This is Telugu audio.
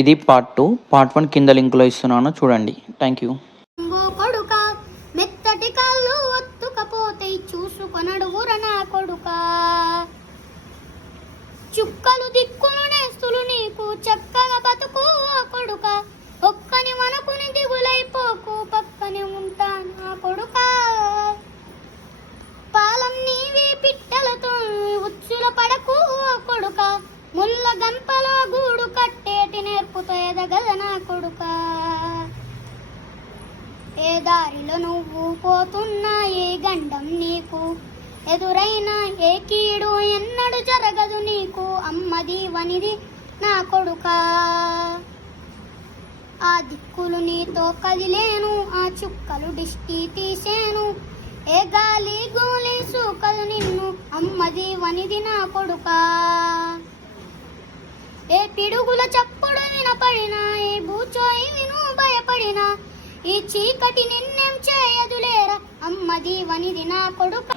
ఇది పార్ట్ 1 కింద లింక్లో ఇస్తున్నాను, చూడండి. Thank you. కొడుక మెత్తటి కాళ్ళు ఒత్తుకపోతే చూసుకొనడుగుర నా కొడుక. చుక్కలు దిక్కులు నేస్తులు నీకు చక్కగా బతుకు కొడుక. ఒక్కని మనకుని దిగులైపోకు, పక్కనే ఉంటా నా కొడుక. పాలం నీవి పిట్టలతో ఉచ్చుల పడకు కొడుక. ముళ్ళ గంపలో గూడు కట్టేటి నేర్పుతో ఎదగద నా కొడుక. ఏ దారిలో నువ్వు పోతున్నా ఏ గండం నీకు ఎదురైనా ఏ కీడు ఎన్నడు జరగదు నీకు. అమ్మది వనిది నా కొడుక. ఆ దిక్కులు నీతో కదిలేను, ఆ చుక్కలు దిష్టి తీసేను. ఏ గాలి గోలి సూకలు నిన్ను, అమ్మది వనిది నా కొడుక. ఏ పిడుగుల చప్పుడు వినపడినా, ఏ బూచోయి విను భయపడినా, ఈ చీకటి నిన్నేం చేయదులేరా, అమ్మది వనిది నా కొడుక.